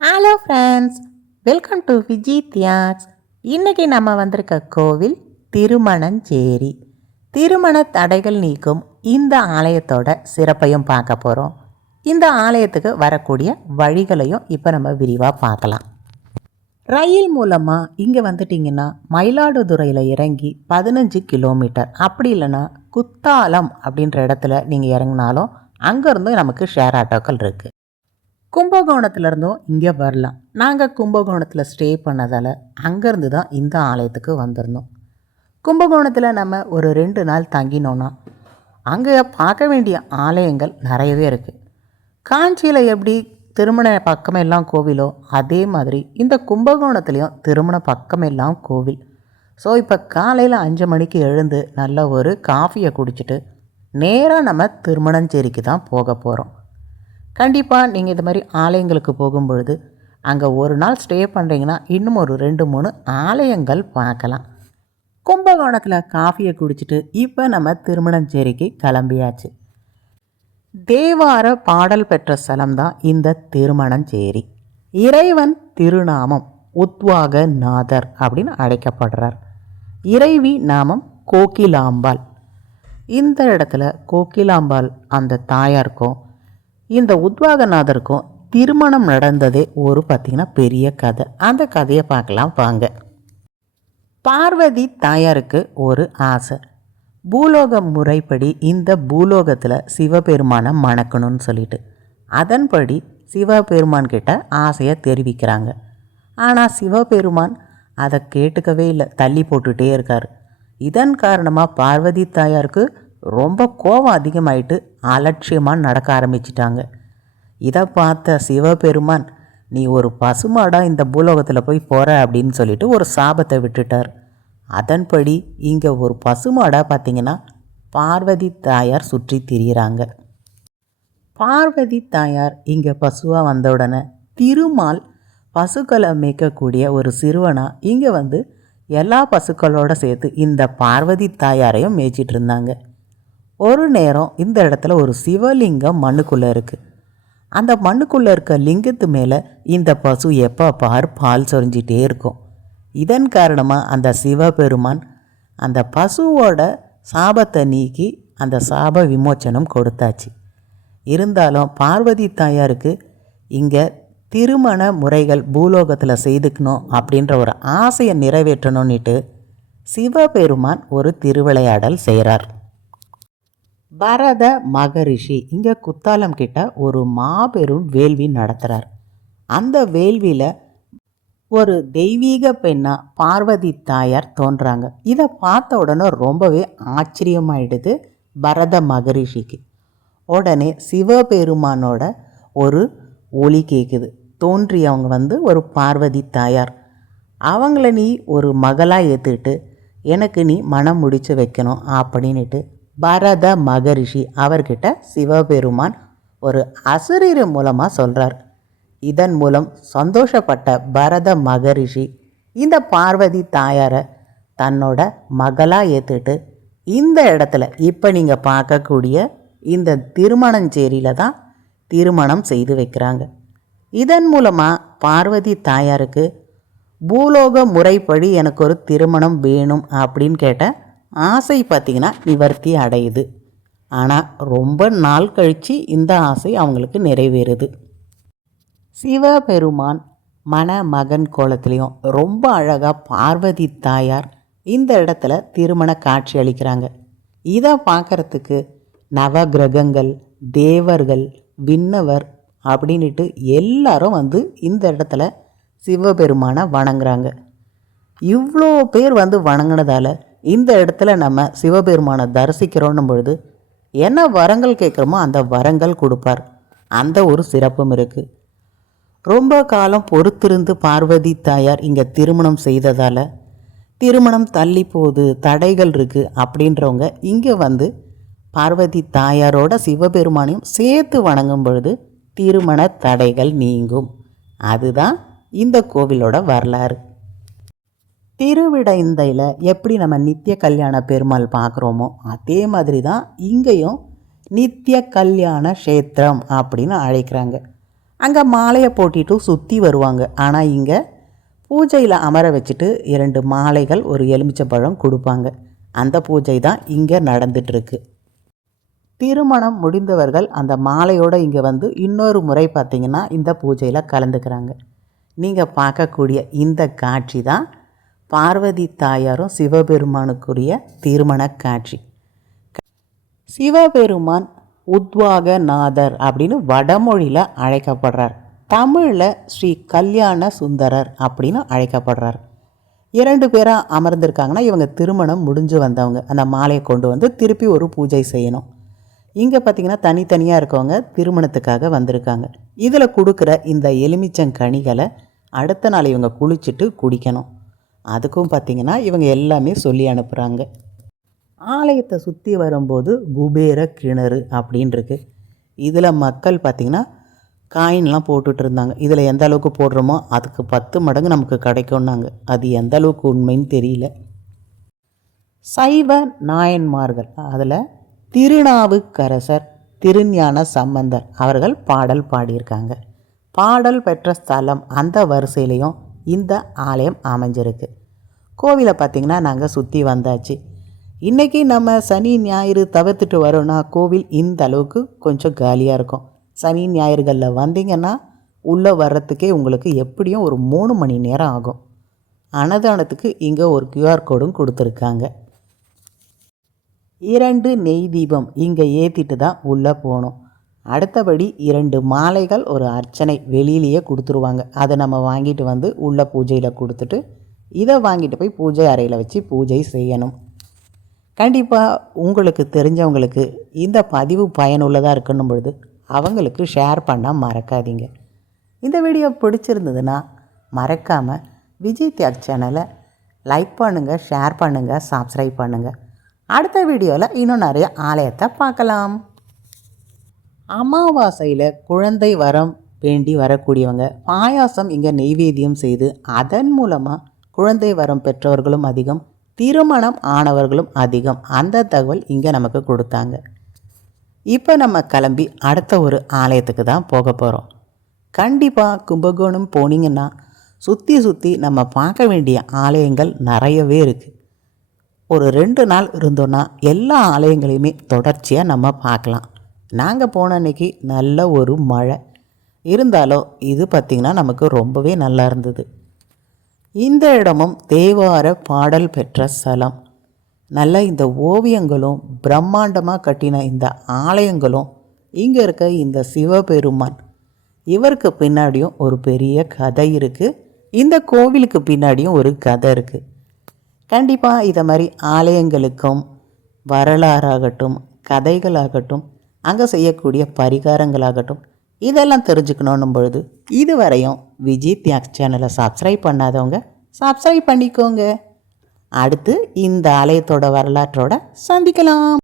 Hello friends welcome to Viji தியாக்ஸ் இன்றைக்கி நம்ம வந்திருக்க கோவில் திருமணஞ்சேரி. திருமண தடைகள் நீக்கும் இந்த ஆலயத்தோட சிறப்பையும் பார்க்க போகிறோம் இந்த ஆலயத்துக்கு வரக்கூடிய வழிகளையும் இப்போ நம்ம விரிவாக பார்க்கலாம். ரயில் மூலமாக இங்கே வந்துட்டிங்கன்னா மயிலாடுதுறையில் இறங்கி பதினஞ்சு கிலோமீட்டர். அப்படி இல்லைன்னா குத்தாலம் அப்படின்ற இடத்துல நீங்கள் இறங்கினாலும் அங்கேருந்தும் நமக்கு ஷேர் ஆட்டோக்கள் இருக்குது கும்பகோணத்துலேருந்தும் இங்கே வரலாம். நாங்கள் கும்பகோணத்தில் ஸ்டே பண்ணதால் அங்கேருந்து தான் இந்த ஆலயத்துக்கு வந்திருந்தோம். கும்பகோணத்தில் நம்ம ஒரு ரெண்டு நாள் தங்கினோன்னா அங்கே பார்க்க வேண்டிய ஆலயங்கள் நிறையவே இருக்குது காஞ்சியில் எப்படி திருமண பக்கமெல்லாம் கோவிலோ அதே மாதிரி இந்த கும்பகோணத்துலேயும் திருமண பக்கமெல்லாம் கோவில். ஸோ இப்போ காலையில் அஞ்சு மணிக்கு எழுந்து நல்ல ஒரு காஃபியை குடிச்சிட்டு நேராக நம்ம திருமணஞ்சேரிக்கு தான் போக போகிறோம் கண்டிப்பாக நீங்கள் இது மாதிரி ஆலயங்களுக்கு போகும்பொழுது அங்கே ஒரு நாள் ஸ்டே பண்ணுறீங்கன்னா இன்னும் ஒரு ரெண்டு மூணு ஆலயங்கள் பார்க்கலாம். கும்பகோணத்தில் காஃபியை குடிச்சிட்டு இப்போ நம்ம திருமணஞ்சேரிக்கு கிளம்பியாச்சு. தேவார பாடல் பெற்ற ஸ்தலம் தான் இந்த திருமணஞ்சேரி. இறைவன் திருநாமம் உத்வாக நாதர் அப்படின்னு அழைக்கப்படுறார். இறைவி நாமம் கோகிலாம்பாள். இந்த இடத்துல கோகிலாம்பாள் அந்த தாயாருக்கும் இந்த உத்வாகநாதருக்கும் திருமணம் நடந்ததே ஒரு பார்த்திங்கன்னா பெரிய கதை. அந்த கதையை பார்க்கலாம் வாங்க. பார்வதி தாயாருக்கு ஒரு ஆசை. பூலோக முறைப்படி இந்த பூலோகத்தில் சிவபெருமானை மணக்கணும்னு சொல்லிட்டு. அதன்படி சிவபெருமான் கிட்ட ஆசையை தெரிவிக்கிறாங்க. ஆனால் சிவபெருமான் அதை கேட்டுக்கவே இல்லை. தள்ளி போட்டுகிட்டே இருக்கார். இதன் காரணமாக பார்வதி தாயாருக்கு ரொம்ப கோபம் அதிகமாயிட்டு அலட்சியமாக நடக்க ஆரம்பிச்சிட்டாங்க. இதை பார்த்த சிவபெருமான் நீ ஒரு பசுமாடாக இந்த பூலோகத்தில் போய் போகிற அப்படின்னு சொல்லிட்டு ஒரு சாபத்தை விட்டுட்டார். அதன்படி இங்கே ஒரு பசுமாடாக பார்த்தீங்கன்னா பார்வதி தாயார் சுற்றி திரியிறாங்க. பார்வதி தாயார் இங்கே பசுவாக வந்த உடனே திருமால் பசுக்களை மேய்க்கக்கூடிய ஒரு சிறுவனாக இங்கே வந்து எல்லா பசுக்களோடு சேர்த்து இந்த பார்வதி தாயாரையும் மேய்ச்சிட்டு இருந்தாங்க. ஒரு நேரம் இந்த இடத்துல ஒரு சிவலிங்கம் மண்ணுக்குள்ளே இருக்குது அந்த மண்ணுக்குள்ளே இருக்க லிங்கத்து மேலே இந்த பசு எப்போ பார் பால் சொரிஞ்சிட்டே இருக்கும். இதன் காரணமாக அந்த சிவபெருமான் அந்த பசுவோட சாபத்தை நீக்கி அந்த சாப விமோச்சனம் கொடுத்தாச்சு. இருந்தாலும் பார்வதி தாயாருக்கு இங்கே திருமண முறைகள் பூலோகத்தில் செய்துக்கணும் அப்படின்ற ஒரு ஆசையை நிறைவேற்றணும்னுட்டு சிவபெருமான் ஒரு திருவிளையாடல் செய்கிறார் பரத மகரிஷி இங்கே குத்தாலம் கிட்ட ஒரு மாபெரும் வேள்வி நடத்துகிறார் அந்த வேள்வியில் ஒரு தெய்வீக பெண்ணாக பார்வதி தாயார் தோன்றாங்க. இதை பார்த்த உடனே ரொம்பவே ஆச்சரியமாயிடுது பரத மகரிஷிக்கு. உடனே சிவபெருமானோட ஒரு ஒளி கேட்குது தோன்றியவங்க வந்து ஒரு பார்வதி தாயார். அவங்கள நீ ஒரு மகளாக ஏற்றுக்கிட்டு எனக்கு நீ மனம் முடிச்சு வைக்கணும் அப்படின்ட்டு பரத மகரிஷி அவர்கிட்ட சிவபெருமான் ஒரு அசுரீர் மூலமாக சொல்கிறார் இதன் மூலம் சந்தோஷப்பட்ட பரத மகரிஷி இந்த பார்வதி தாயாரை தன்னோட மகளாக ஏற்றுட்டு இந்த இடத்துல இப்போ நீங்கள் பார்க்கக்கூடிய இந்த திருமணஞ்சேரியில் தான் திருமணம் செய்து வைக்கிறாங்க. இதன் மூலமாக பார்வதி தாயாருக்கு பூலோக முறைப்படி எனக்கு ஒரு திருமணம் வேணும் அப்படின்னு கேட்டேன். ஆசை பார்த்திங்கன்னா நிவர்த்தி அடையுது. ஆனால் ரொம்ப நாள் கழித்து இந்த ஆசை அவங்களுக்கு நிறைவேறுது. சிவபெருமான் மன மகன் கோலத்துலேயும் ரொம்ப அழகாக பார்வதி தாயார் இந்த இடத்துல திருமண காட்சி அளிக்கிறாங்க. இதை பார்க்குறதுக்கு நவ கிரகங்கள் தேவர்கள் விண்ணவர் அப்படின்ட்டு எல்லாரும் வந்து இந்த இடத்துல சிவபெருமானை வணங்குறாங்க. இவ்வளோ பேர் வந்து வணங்கினதால இந்த இடத்துல நம்ம சிவபெருமானை தரிசிக்கிறோன்னும் பொழுது என்ன வரங்கள் கேட்குறோமோ அந்த வரங்கள் கொடுப்பார். அந்த ஒரு சிறப்பும் இருக்குது ரொம்ப காலம் பொறுத்திருந்து பார்வதி தாயார் இங்கே திருமணம் செய்ததால் திருமணம் தள்ளி போகுது தடைகள் இருக்குது அப்படின்றவங்க இங்கே வந்து பார்வதி தாயாரோட சிவபெருமானையும் சேர்த்து வணங்கும் பொழுது திருமண தடைகள் நீங்கும். அதுதான் இந்த கோவிலோட வரலாறு. திருவிடைந்தையில் எப்படி நம்ம நித்திய கல்யாண பெருமாள் பார்க்குறோமோ அதே மாதிரி தான் இங்கேயும் நித்திய கல்யாண க்ஷேத்திரம் அப்படின்னு அழைக்கிறாங்க. அங்கே மாலையை போட்டிட்டு சுற்றி வருவாங்க. ஆனால் இங்கே பூஜையில் அமர வச்சுட்டு இரண்டு மாலைகள் ஒரு எலுமிச்சப்பழம் கொடுப்பாங்க. அந்த பூஜை தான் இங்கே நடந்துட்டுருக்கு. திருமணம் முடிந்தவர்கள் அந்த மாலையோடு இங்கே வந்து இன்னொரு முறை பார்த்திங்கன்னா இந்த பூஜையில் கலந்துக்கிறாங்க. நீங்கள் பார்க்கக்கூடிய இந்த காட்சி தான் பார்வதி தாயாரும் சிவபெருமானுக்குரிய திருமண காட்சி. சிவபெருமான் உத்வாகநாதர் அப்படின்னு வடமொழியில் அழைக்கப்படுறார். தமிழில் ஸ்ரீ கல்யாண சுந்தரர் அப்படின்னு அழைக்கப்படுறார். இரண்டு பேராக அமர்ந்திருக்காங்கன்னா இவங்க திருமணம் முடிஞ்சு வந்தவங்க. அந்த மாலையை கொண்டு வந்து திருப்பி ஒரு பூஜை செய்யணும். இங்கே பார்த்திங்கன்னா தனித்தனியாக இருக்கவங்க திருமணத்துக்காக வந்திருக்காங்க. இதில் கொடுக்குற இந்த எலுமிச்சங்கனிகளை அடுத்த நாள் இவங்க குளிச்சுட்டு குடிக்கணும். அதுக்கும் பார்த்திங்கன்னா இவங்க எல்லாமே சொல்லி அனுப்புகிறாங்க ஆலயத்தை சுற்றி வரும்போது குபேர கிணறு அப்படின்ருக்கு. இதில் மக்கள் பார்த்திங்கன்னா காயின்லாம் போட்டுட்டு இருந்தாங்க. இதில் எந்த அளவுக்கு போடுறோமோ அதுக்கு பத்து மடங்கு நமக்கு கிடைக்கும்னாங்க. அது எந்த அளவுக்கு உண்மைன்னு தெரியல. சைவ நாயன்மார்கள் அதில் திருநாவுக்கரசர் திருஞான சம்பந்தர் அவர்கள் பாடல் பாடியிருக்காங்க. பாடல் பெற்ற ஸ்தலம் அந்த வரிசையிலையும் இந்த ஆலயம் அமைஞ்சிருக்கு. கோவிலை பார்த்திங்கன்னா நாங்கள் சுற்றி வந்தாச்சு. இன்றைக்கி நம்ம சனி ஞாயிறு தவிர்த்துட்டு வரோன்னா கோவில் இந்த அளவுக்கு கொஞ்சம் காலியாக இருக்கும். சனி ஞாயிறுகளில் வந்தீங்கன்னா உள்ளே வர்றதுக்கே உங்களுக்கு எப்படியும் ஒரு மூணு மணி நேரம் ஆகும். அன்னதானத்துக்கு இங்கே ஒரு கியூஆர் கோடும் கொடுத்துருக்காங்க. இரண்டு நெய் தீபம் இங்கே ஏற்றிட்டு தான் உள்ளே போகணும் அடுத்தபடி இரண்டு மாலைகள் ஒரு அர்ச்சனை வெளியிலேயே கொடுத்துருவாங்க. அதை நம்ம வாங்கிட்டு வந்து உள்ள பூஜையில் கொடுத்துட்டு இதை வாங்கிட்டு போய் பூஜை அறையில் வச்சு பூஜை செய்யணும். கண்டிப்பாக உங்களுக்கு தெரிஞ்சவங்களுக்கு இந்த பதிவு பயனுள்ளதாக இருக்கணும் பொழுது அவங்களுக்கு ஷேர் பண்ண மறக்காதீங்க. இந்த வீடியோ பிடிச்சிருந்ததுன்னா மறக்காமல் விஜய் தியாக் சேனலை லைக் பண்ணுங்கள் ஷேர் பண்ணுங்கள் சப்ஸ்கிரைப் பண்ணுங்கள் அடுத்த வீடியோவில் இன்னும் நிறைய ஆலயத்தை பார்க்கலாம். அமாவாசையில் குழந்தை வரம் வேண்டி வரக்கூடியவங்க பாயாசம் இங்கே நெய்வேத்தியம் செய்து அதன் மூலமாக குழந்தை வரம் பெற்றவர்களும் அதிகம் திருமணம் ஆனவர்களும் அதிகம். அந்த தகவல் இங்கே நமக்கு கொடுத்தாங்க. இப்போ நம்ம கிளம்பி அடுத்த ஒரு ஆலயத்துக்கு தான் போக போகிறோம் கண்டிப்பாக கும்பகோணம் போனீங்கன்னா சுற்றி சுற்றி நம்ம பார்க்க வேண்டிய ஆலயங்கள் நிறையவே இருக்குது ஒரு ரெண்டு நாள் இருந்தோன்னா எல்லா ஆலயங்களையுமே தொடர்ச்சியாக நம்ம பார்க்கலாம். நாங்கள் போன அன்னைக்கு நல்ல ஒரு மழை. இருந்தாலும் இது பார்த்திங்கன்னா நமக்கு ரொம்பவே நல்லா இருந்தது. இந்த இடமும் தேவார பாடல் பெற்ற ஸ்தலம். நல்ல இந்த ஓவியங்களும் பிரம்மாண்டமாக கட்டின இந்த ஆலயங்களும் இங்கே இருக்க இந்த சிவபெருமான். இவருக்கு பின்னாடியும் ஒரு பெரிய கதை இருக்குது இந்த கோவிலுக்கு பின்னாடியும் ஒரு கதை இருக்குது கண்டிப்பாக இதை மாதிரி ஆலயங்களுக்கும் வரலாறாகட்டும் கதைகளாகட்டும் அங்கே செய்யக்கூடிய பரிகாரங்களாகட்டும் இதெல்லாம் தெரிஞ்சுக்கணும் பொழுது இதுவரையும் விஜய் தியாக் சேனலை சப்ஸ்கிரைப் பண்ணாதவங்க சப்ஸ்கிரைப் பண்ணிக்கோங்க. அடுத்து இந்த ஆலயத்தோட வரலாற்றோட சந்திக்கலாம்.